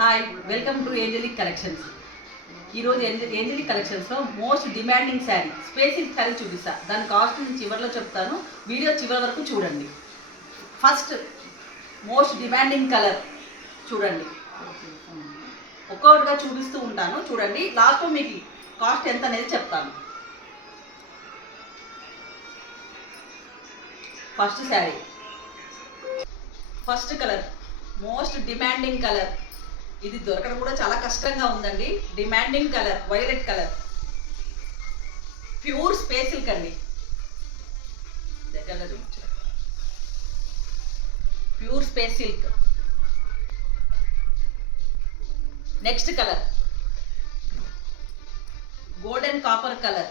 Hi, welcome to Angelic Collections. ఈరోజు Angelic కలెక్షన్స్లో most demanding sari స్పేసిక్ శారీ చూపిస్తా. దాని కాస్ట్ నేను చివరిలో చెప్తాను, వీడియో చివరి వరకు చూడండి. ఫస్ట్ మోస్ట్ డిమాండింగ్ కలర్ చూడండి, ఒక్కొక్కటిగా చూపిస్తూ ఉంటాను చూడండి. లాస్ట్లో మీకు కాస్ట్ ఎంత అనేది చెప్తాను. First sari, first colour most demanding colour. ఇది దొరకడం కూడా చాలా కష్టంగా ఉందండి. Demanding colour violet colour, pure space silk అండి. దగ్గరగా చూపించారు, pure space silk. Next colour golden copper colour.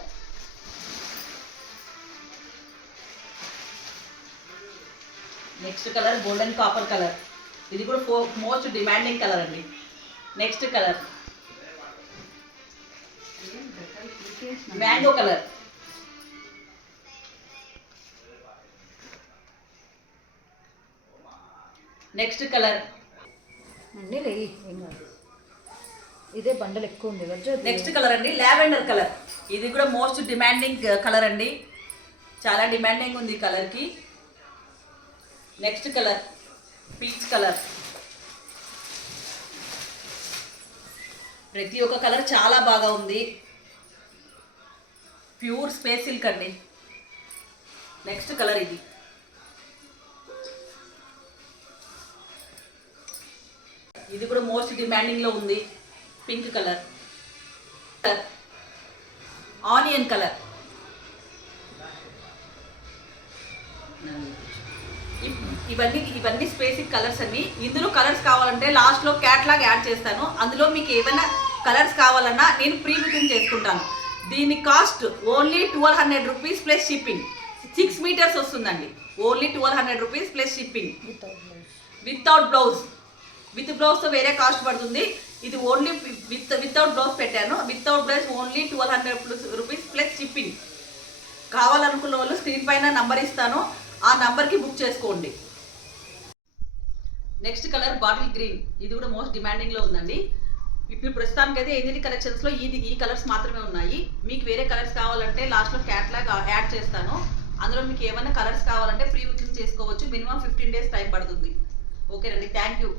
Next colour golden copper colour. ఇది కూడా మోస్ట్ డిమాండింగ్ కలర్ అండి. Next colour mango colour. Next colour అండి ఇదే బండలు ఎక్కువ ఉంది. నెక్స్ట్ కలర్ అండి లావెండర్ కలర్. ఇది కూడా మోస్ట్ డిమాండింగ్ కలర్ అండి, చాలా డిమాండింగ్ ఉంది ఈ కలర్కి. Next colour peach colour. ప్రతి ఒక్క కలర్ చాలా బాగా ఉంది, ప్యూర్ స్పేస్ సిల్క్ అండి. నెక్స్ట్ కలర్ ఇది ఇది కూడా మోస్ట్ డిమాండింగ్లో ఉంది, పింక్ కలర్. Onion colour. ఇవన్నీ స్పేసిక్ కలర్స్ అన్ని. ఇందులో కలర్స్ కావాలంటే లాస్ట్లో క్యాట్లాగ్ యాడ్ చేస్తాను. అందులో మీకు ఏమైనా కలర్స్ కావాలన్నా నేను ప్రీ బుకింగ్ చేసుకుంటాను. దీని cost only 1200 rupees plus shipping. 6 metres వస్తుందండి. Only 1200 rupees plus shipping without blouse. With బ్లౌజ్తో వేరే కాస్ట్ పడుతుంది. ఇది ఓన్లీ వితౌట్ బ్లౌజ్ పెట్టాను. Without blouse only 1200 rupees plus shipping. కావాలనుకున్న వాళ్ళు స్క్రీన్ పైన నంబర్ ఇస్తాను, ఆ నంబర్కి బుక్ చేసుకోండి. Next colour bottle green. ఇది కూడా మోస్ట్ డిమాండింగ్లో ఉందండి. ఇప్పుడు ప్రస్తుతానికైతే ఏంజలిక్ కలెక్షన్స్లో ఈ కలర్స్ మాత్రమే ఉన్నాయి. మీకు వేరే కలర్స్ కావాలంటే లాస్ట్లో క్యాట్లాగ్ యాడ్ చేస్తాను. అందులో మీకు ఏమైనా కలర్స్ కావాలంటే ప్రీ బుకింగ్ చేసుకోవచ్చు. మినిమం 15 డేస్ టైం పడుతుంది. ఓకేనండి, థ్యాంక్ యూ.